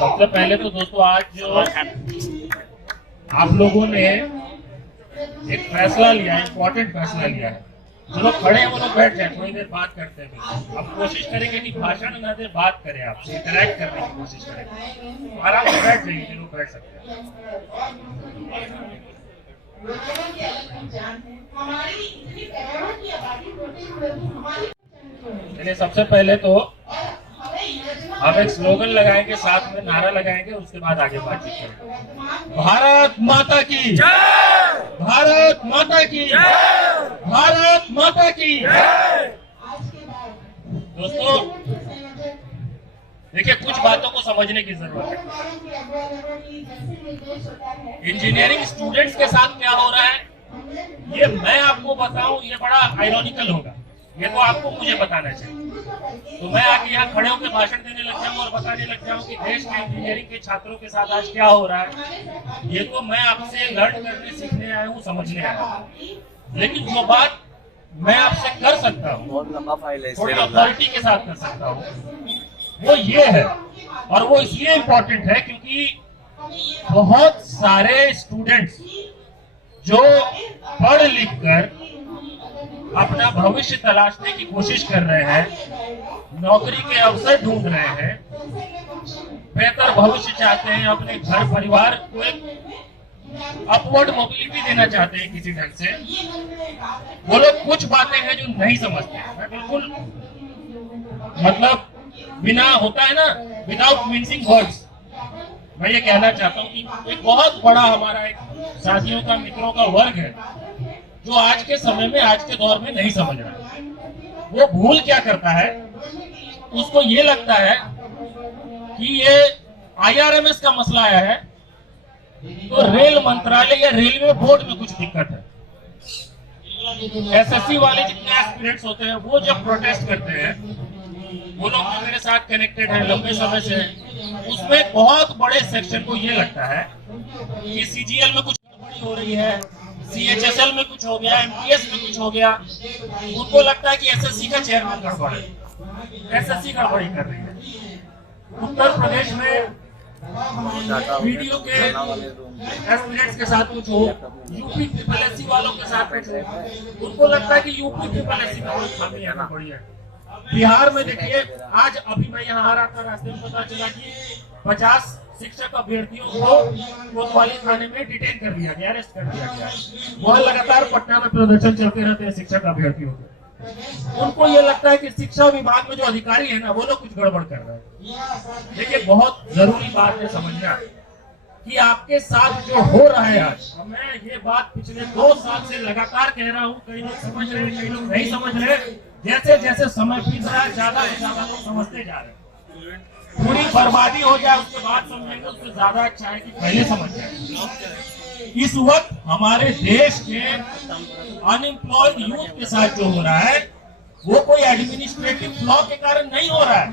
सबसे पहले तो दोस्तों आज जो आप लोगों ने एक फैसला लिया है, इम्पोर्टेंट फैसला लिया है। जो लोग खड़े हैं वो लोग बैठ जाए, थोड़ी देर बात करते हैं। अब कोशिश करेंगे कि भाषण ना दे, बात करें, आपसे इंटरेक्ट करने की कोशिश करें। आराम से बैठ जाइए, लोग बैठ सकते हैं। चलिए, सबसे पहले तो हम एक स्लोगन लगाएंगे, साथ में नारा लगाएंगे, उसके बाद आगे बातचीत करेंगे। भारत माता की जय! भारत माता की जय! भारत माता की जय! दोस्तों देखिए, कुछ बातों को समझने की जरूरत है। इंजीनियरिंग स्टूडेंट्स के साथ क्या हो रहा है ये मैं आपको बताऊं, ये बड़ा आयरॉनिकल होगा। ये तो आपको मुझे बताना चाहिए। तो मैं आके यहाँ खड़े होकर भाषण देने लग जाऊँ और बताने लग जाऊँ कि देश के इंजीनियरिंग के छात्रों के साथ आज क्या हो रहा है। ये तो मैं आपसे लर्न करने सीखने आया हूँ, समझने आया हूँ। लेकिन जो बात मैं आपसे कर सकता हूँ, थोड़ी अथॉरिटी के साथ कर सकता हूँ, वो ये है। और वो इसलिए इम्पोर्टेंट है क्योंकि बहुत सारे स्टूडेंट्स जो पढ़ लिख कर अपना भविष्य तलाशने की कोशिश कर रहे हैं, नौकरी के अवसर ढूंढ रहे हैं, बेहतर भविष्य चाहते हैं, अपने घर परिवार को एक अपवर्ड मोबिलिटी देना चाहते हैं किसी ढंग से, वो लोग कुछ बातें हैं जो नहीं समझते हैं। मैं बिल्कुल मतलब बिना होता है ना, विदाउट मिंसिंग वर्ड्स, मैं ये कहना चाहता हूँ कि एक बहुत बड़ा हमारा एक साथियों का, मित्रों का वर्ग है जो आज के समय में, आज के दौर में नहीं समझ रहा है। वो भूल क्या करता है, उसको ये लगता है कि ये IRMS का मसला आया है तो रेल मंत्रालय या रेलवे बोर्ड में कुछ दिक्कत है। SSC वाले जितने एस्पिरेंट्स होते हैं वो जब प्रोटेस्ट करते हैं, वो लोग जो मेरे साथ कनेक्टेड है लंबे समय से, उसमें बहुत बड़े सेक्शन को ये लगता है कि CGL में कुछ गड़बड़ी हो रही है, CHSL में कुछ हो गया, MTS में कुछ हो गया। उनको लगता है कि SSC का चेयरमैन गड़बड़ है, SSC गड़बड़ी कर रही है। उत्तर प्रदेश में वीडियो के एस्पिरेंट्स के साथ कुछ हो, UP SSC वालों के साथ कुछ हो, उनको लगता है कि UP SSC में कोई खामी है, गड़बड़ी है। बिहार में देखिए, आज अभी मैं यहाँ आ रहा था, रास्ते में पता चला कि 50 शिक्षक अभ्यर्थियों को कोतवाली थाने में डिटेन कर दिया गया, अरेस्ट कर दिया गया। वह लगातार पटना में प्रदर्शन चलते रहते हैं शिक्षक अभ्यर्थियों के। उनको ये लगता है कि शिक्षा विभाग में जो अधिकारी है ना, वो लोग कुछ गड़बड़ कर रहे हैं। देखिए, बहुत जरूरी बात है समझना कि आपके साथ जो हो रहा है आज, मैं ये बात पिछले 2 साल से लगातार कह रहा हूँ, कई लोग समझ रहे हैं, कई लोग नहीं समझ रहे। जैसे जैसे समय बीत रहा है, ज्यादा से ज्यादा लोग समझते जा रहे हैं। पूरी बर्बादी हो जाए उसके बाद समझेंगे, उससे ज्यादा अच्छा है कि पहले समझ जाए। इस वक्त हमारे देश के अनएम्प्लॉयड यूथ के साथ जो हो रहा है, वो कोई एडमिनिस्ट्रेटिव फ्लॉ के कारण नहीं हो रहा है,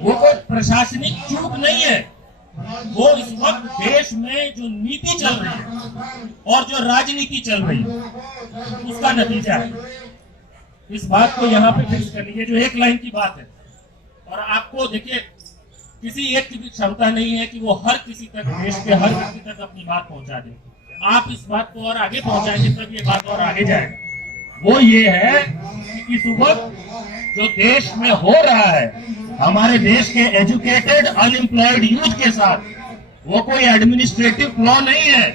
वो कोई प्रशासनिक चूक नहीं है। वो इस वक्त देश में जो नीति चल रही है और जो राजनीति चल रही है, उसका नतीजा है। इस बात को यहाँ पे फिक्स कर लीजिए, जो एक लाइन की बात है। और आपको देखिए, किसी एक की भी क्षमता नहीं है कि वो हर किसी तक, देश के हर किसी तक अपनी बात पहुंचा दे। आप इस बात को और आगे पहुंचाएंगे तब ये बात और आगे जाएगा। वो ये है कि इस वक्त जो देश में हो रहा है, हमारे देश के एजुकेटेड अनएम्प्लॉयड यूथ के साथ, वो कोई एडमिनिस्ट्रेटिव फ्लॉ नहीं है,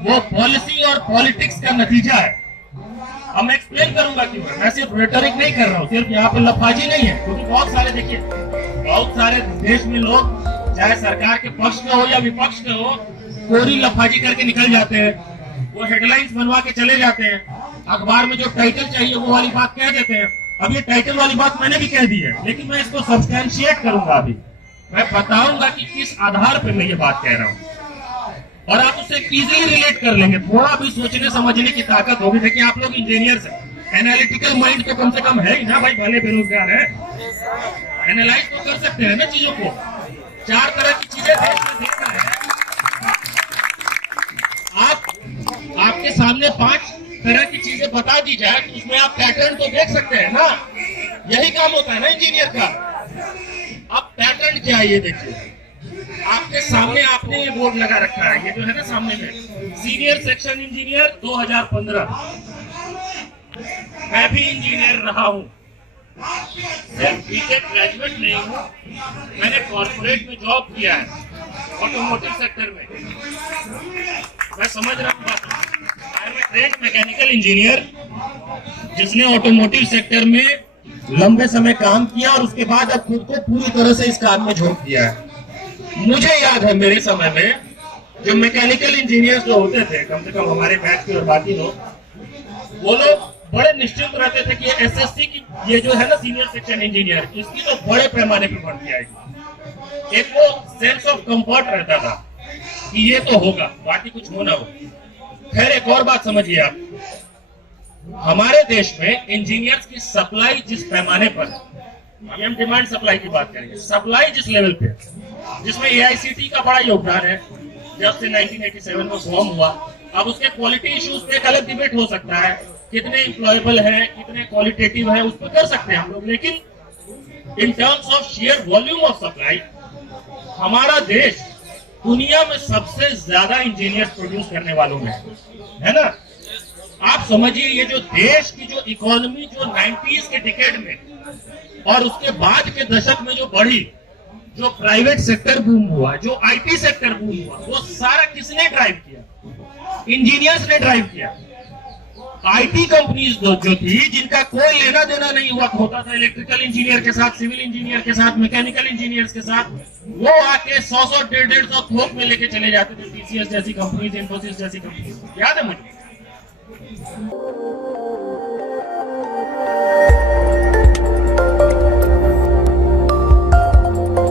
वो पॉलिसी और पॉलिटिक्स का नतीजा है। अब मैं एक्सप्लेन करूंगा कि मैं सिर्फ रेटोरिक नहीं कर रहा हूँ, सिर्फ यहाँ पे लफाजी नहीं है। क्योंकि बहुत सारे, देखिए, बहुत सारे देश में लोग चाहे सरकार के पक्ष में हो या विपक्ष में हो, कोरी लफाजी करके निकल जाते हैं। वो हेडलाइंस बनवा के चले जाते हैं, अखबार में जो टाइटल चाहिए वो वाली बात कह देते हैं। अब ये टाइटल वाली बात मैंने भी कह दी है, लेकिन मैं इसको सब्सटैंशिएट करूंगा। अभी मैं बताऊंगा कि किस आधार पर मैं ये बात कह रहा हूँ, और आप उससे इजीली रिलेट कर लेंगे। थोड़ा भी सोचने समझने की ताकत होगी। देखिए, आप लोग इंजीनियर्स हैं, एनालिटिकल माइंड तो कम से कम है ही ना भाई, भले बेरोजगार है, एनालाइज तो कर सकते हैं ना चीजों को। 4 तरह की चीजें देश में देखना है। आपके सामने 5 तरह की चीजें बता दी जाए तो उसमें आप पैटर्न तो देख सकते हैं ना। यही काम होता है ना इंजीनियर का। अब पैटर्न क्या है ये देखिए। आपके सामने आपने ये बोर्ड लगा रखा है, ये जो है ना सामने में, सीनियर सेक्शन इंजीनियर 2015। मैं भी इंजीनियर रहा हूँ, सिर्फ बीटेक ग्रेजुएट नहीं हूँ, मैंने कॉर्पोरेट में जॉब किया है, ऑटोमोटिव सेक्टर में। मैं समझ रहा हूँ बात। I am a trained mechanical engineer, जिसने ऑटोमोटिव सेक्टर में लंबे समय काम किया और उसके बाद अब खुद को पूरी तरह से इस काम में झोंक दिया है। मुझे याद है मेरे समय में जो मैकेनिकल इंजीनियर्स जो होते थे, कम से कम हमारे बैच के और बाकी लोग, वो लोग बड़े निश्चिंत रहते थे कि एसएससी की ये जो है ना सीनियर सेक्शन इंजीनियर, इसकी तो बड़े पैमाने पर भर्ती आएगी। एक वो सेंस ऑफ कंफर्ट रहता था कि ये तो होगा, बाकी कुछ होना हो। खैर एक और बात समझिए आप, हमारे देश में इंजीनियर्स की सप्लाई जिस पैमाने पर है, हम डिमांड सप्लाई की बात करेंगे, सप्लाई जिस लेवल पे, जिसमें एआईसीटी का बड़ा योगदान है, जब से 1987 में फॉर्म हुआ। अब उसके क्वालिटी इश्यूज पे एक अलग डिबेट हो सकता है, कितने एम्प्लॉयबल है, कितने क्वालिटेटिव है, उस पर कर सकते हैं हम लोग, लेकिन in terms of share volume of supply हमारा देश दुनिया में सबसे ज्यादा इंजीनियर्स प्रोड्यूस करने वालों में है ना। आप समझिए ये जो देश की जो इकोनॉमी जो 90s के डिकेड में और उसके बाद के दशक में जो बढ़ी, जो प्राइवेट सेक्टर बूम हुआ, जो आईटी सेक्टर बूम हुआ, वो सारा किसने ड्राइव किया? इंजीनियर्स ने ड्राइव किया। आईटी कंपनीज जो थी, जिनका कोई लेना देना नहीं हुआ होता था इलेक्ट्रिकल इंजीनियर के साथ, सिविल इंजीनियर के साथ, मैकेनिकल इंजीनियर्स के साथ, वो आके 100-100, 150-150 थोक में लेके चले जाते थे। टीसीएस जैसी कंपनीज, इन्फोसिस जैसी कंपनीज, याद है मुझे।